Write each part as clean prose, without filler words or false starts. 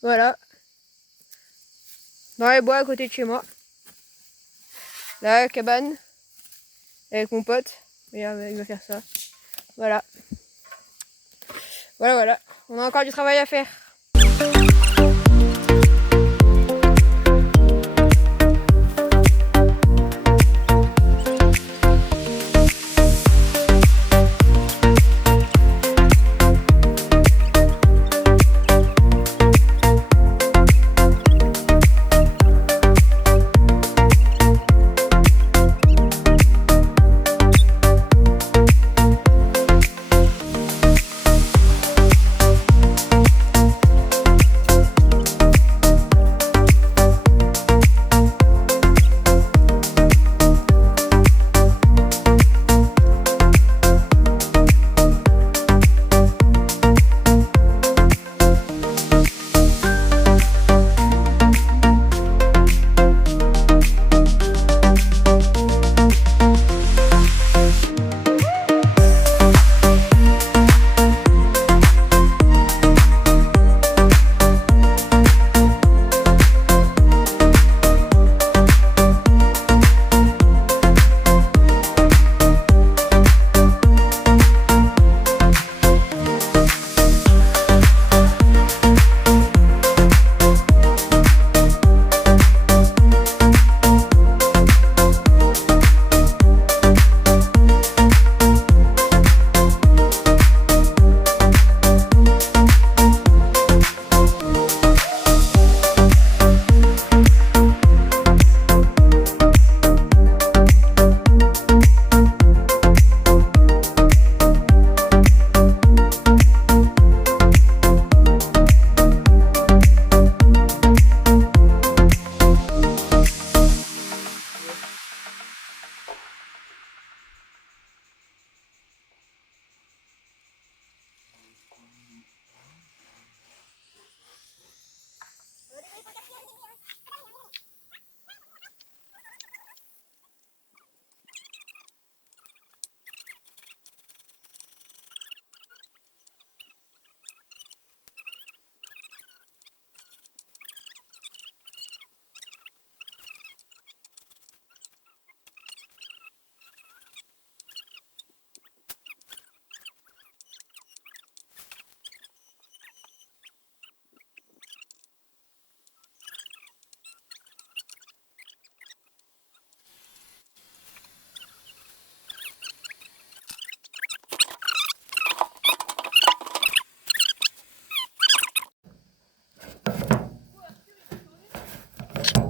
Voilà. Dans les bois à côté de chez moi. La cabane. Avec mon pote. Regarde, il va faire ça. Voilà. Voilà, voilà. On a encore du travail à faire.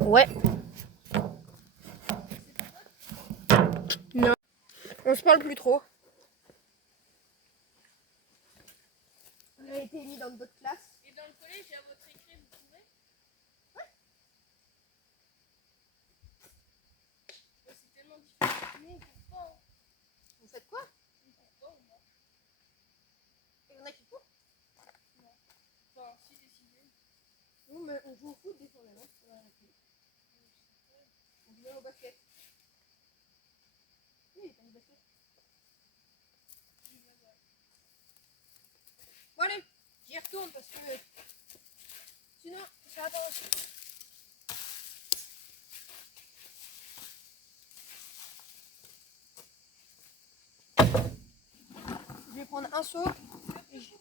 Ouais. Non. On se parle plus trop. On a été mis dans d'autres classes. Et dans le collège, à votre écrit, vous trouvez? Ouais. C'est tellement difficile. Nous, on court pas. Hein. Vous faites quoi? On court pas, au moins. Il y en a qui courent? Non. Enfin, si, décidé. Nous, mais on joue au foot des fois, maintenant. On joue au basket. Oui, t'as une basket. Bon allez, j'y retourne parce que sinon ça va pas aussi. Je vais prendre un seau. Et je...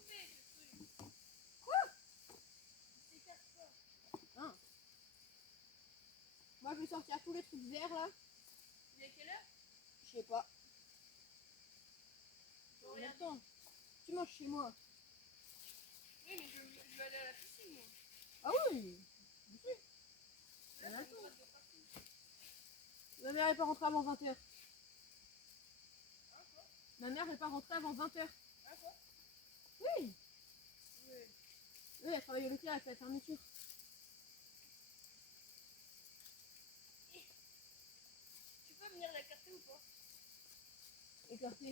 Quoi? Ah. Moi je vais sortir tous les trucs verts là. Il est quelle heure? Je sais pas. Combien de temps? Tu manges chez moi. Oui, mais je vais aller à la piscine, moi. Ah oui. Là, Ma mère n'est pas rentrée avant 20h. hein, quoi? Ma mère n'est pas rentrée avant 20h. Hein, quoi? Oui. Oui. Oui, elle travaille au Leclerc, elle fait la fermeture. Tu peux venir l'écarter ou pas? Écarté.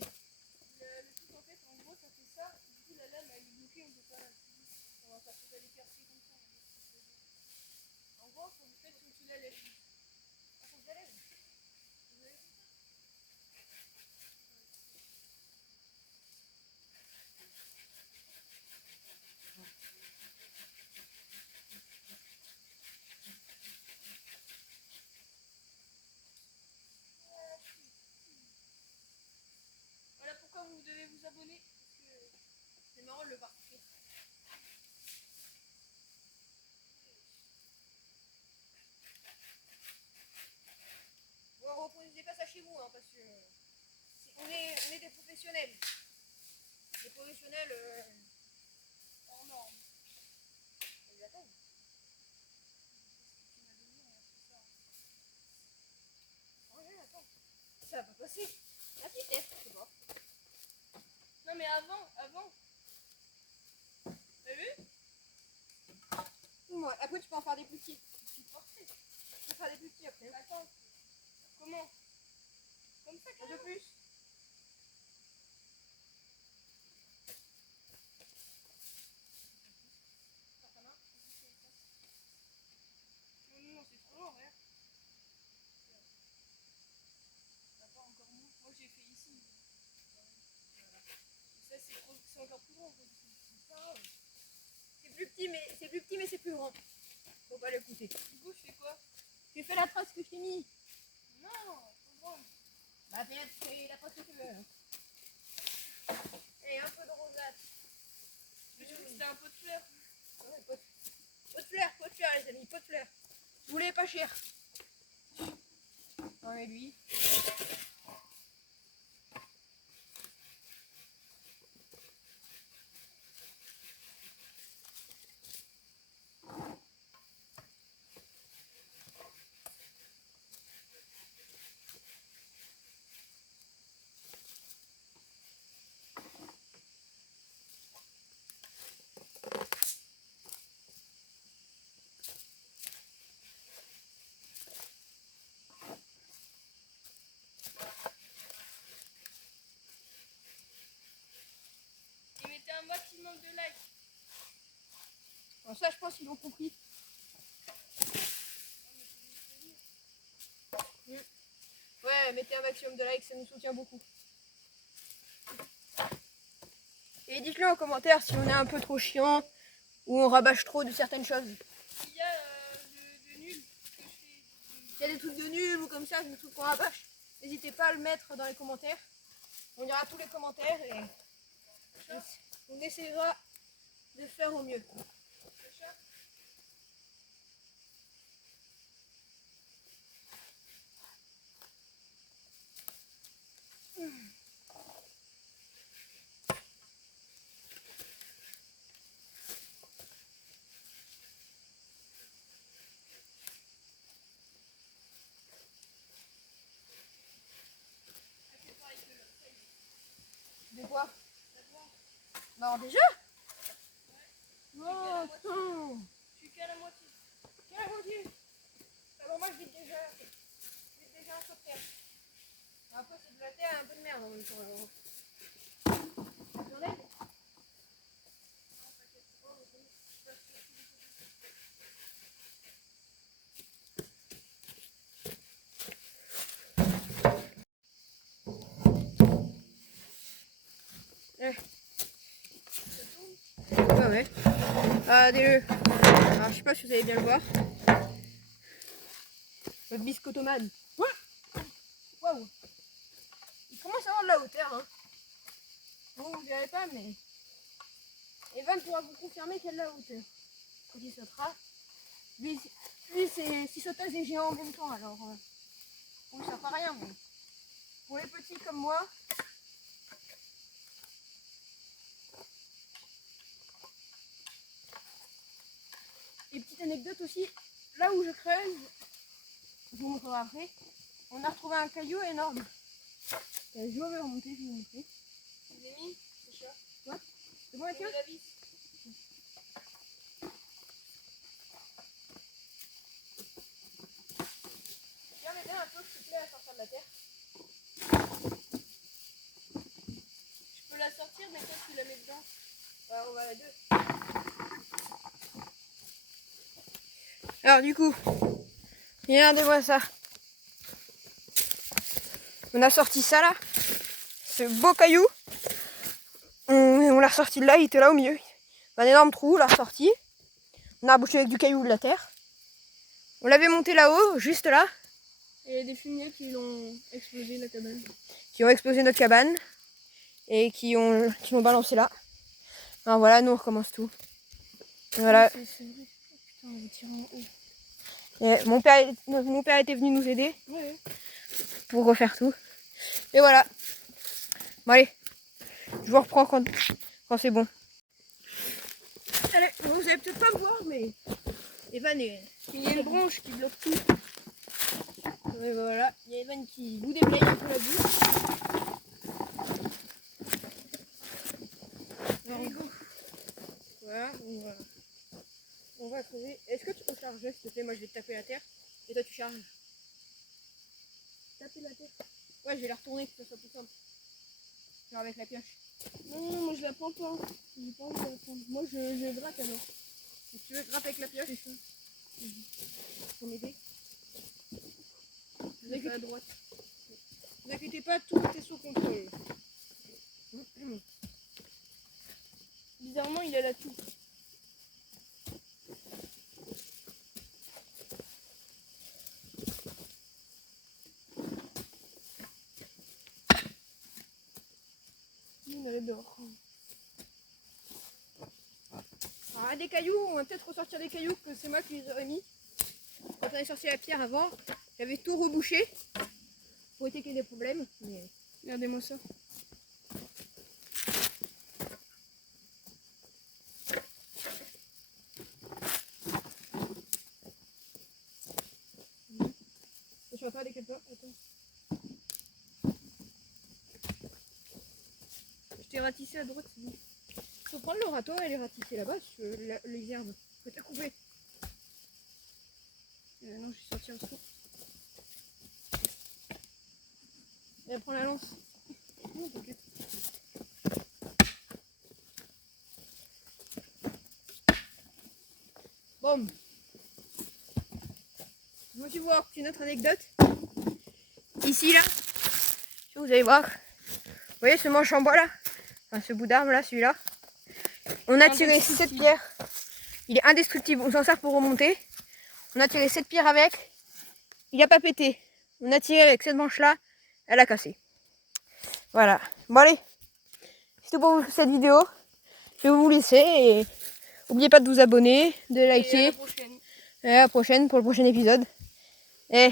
Le truc, en fait, en gros, ça fait ça. Du coup, la lame, elle est bloquée, on peut pas la tirer. On va faire peut l'écarter comme ça. En gros, faut vous faites sous la lèvre. Ah, faut que j'allève. Vous avez fait ça? on est des professionnels. Des professionnels hors norme. on l'attend. Ouais, attends. Ça va pas passer. Un petit test, je sais pas. Non mais avant. T'as vu? Ouais, après tu peux en faire des plus petits. Tu portais. Tu peux faire des plus petits après. Attends. Comment? Comme ça, Un carrément. peu plus. Non, c'est trop long, regarde. Attends, encore moins. Moi, j'ai fait ici. Voilà. Et ça, c'est encore plus grand. C'est plus petit mais c'est plus grand. Faut pas l'écouter. Du coup, je fais quoi? Tu fais la trace que je t'ai mis. Non, trop grand. Bah viens, tu fais la trace que tu veux. Et un peu de rosate. Mais je crois que c'était un pot de fleurs. Ouais, pot de fleurs les amis, pot de fleurs. Vous voulez pas cher. Non mais lui. Et mettez un maximum de likes. Bon, ça je pense qu'ils l'ont compris. Ouais, mettez un maximum de likes, ça nous soutient beaucoup. Et dites-le en commentaire si on est un peu trop chiant ou on rabâche trop de certaines choses. Il y a de nul que je fais. S'il y a des trucs de nul ou comme ça, des trucs qu'on rabâche, n'hésitez pas à le mettre dans les commentaires. On lira tous les commentaires et on essaiera de faire au mieux. De quoi? Non, déjà? Non, attends. Je suis qu'à la moitié. Quelle moitié? Alors moi je vais déjà un peu de terre. Après c'est de la terre et un peu de merde en même temps. Alors. J'en ai? Ouais, ouais. Alors, je sais pas si vous allez bien le voir. Notre biscottomane. Waouh! Il commence à avoir de la hauteur. Hein. Bon, vous ne verrez pas, mais Evan pourra vous confirmer qu'il y a de la hauteur. Quand il sautera. Lui c'est 6 sauteuses des géants en même temps. Alors, bon, ça fera rien, mais pour les petits comme moi. Et petite anecdote aussi, là où je creuse, je vous montrerai après, on a retrouvé un caillou énorme. Je vais remonter, je vais vous montrer. Je l'ai mis, c'est ça. Ouais. C'est bon, tiens. la vis. Viens m'aider un peu, s'il te plaît, à sortir de la terre. Je peux la sortir, mais toi tu la mets dedans. On va la deux. Alors du coup, regardez-moi ça. On a sorti ça là, ce beau caillou. On l'a ressorti de là, il était là au milieu. Un énorme trou, on l'a ressorti. On a bouché avec du caillou de la terre. On l'avait monté là-haut, juste là. Et il y a des fumiers qui l'ont explosé la cabane. Qui ont explosé notre cabane. Et qui l'ont balancé là. Alors voilà, nous on recommence tout. Et voilà. C'est vrai. Oh, putain, on va tirer en haut. Et mon père était venu nous aider Ouais. pour refaire tout. Et voilà. Bon allez, je vous reprends quand c'est bon. Allez, vous allez peut-être pas me voir, mais Evan est... Il y a une branche qui bloque tout. Ouais, voilà, il y a Evan qui vous déblaye un peu la boue. Allez, go. Voilà, on va creuser. Est-ce que tu peux charger, s'il te plaît? Moi je vais te taper la terre et toi tu charges. Taper la tête. Ouais, je vais la retourner, que ça soit plus simple. Genre avec la pioche. Non, moi je la prends pas. J'ai pas envie de la prendre. Moi je gratte alors. Donc, tu veux grapper avec la pioche? C'est ça. Pour m'aider? Je vais à droite. Ne vous inquiétez pas, tout est sous contrôle. Bizarrement, il a la toux. Nous, on allait dehors. Alors, des cailloux, on va peut-être ressortir des cailloux que c'est moi qui les aurais mis. Quand on est sorti la pierre avant, j'avais tout rebouché pour éviter qu'il y ait des problèmes. Mais... Regardez-moi ça. je vais faire des quelques... Attends. Je t'ai ratissé à droite, c'est bon. Faut prendre le râteau et les ratisser là-bas, les herbes. Faut te couper. Non, je suis sorti un seau. Et prends la lance. Non, t'inquiète. Bon. Je vais vous voir une autre anecdote. Ici, là, vous allez voir. Vous voyez ce manche en bois là? Enfin, ce bout d'arbre là, celui-là. On a tiré 7 pierres. Il est indestructible. On s'en sert pour remonter. On a tiré 7 pierres avec. Il n'a pas pété. On a tiré avec cette manche là. Elle a cassé. Voilà. Bon allez. C'est tout pour cette vidéo. Je vais vous laisser et n'oubliez pas de vous abonner, de liker. Et à la prochaine. Et à la prochaine pour le prochain épisode. Et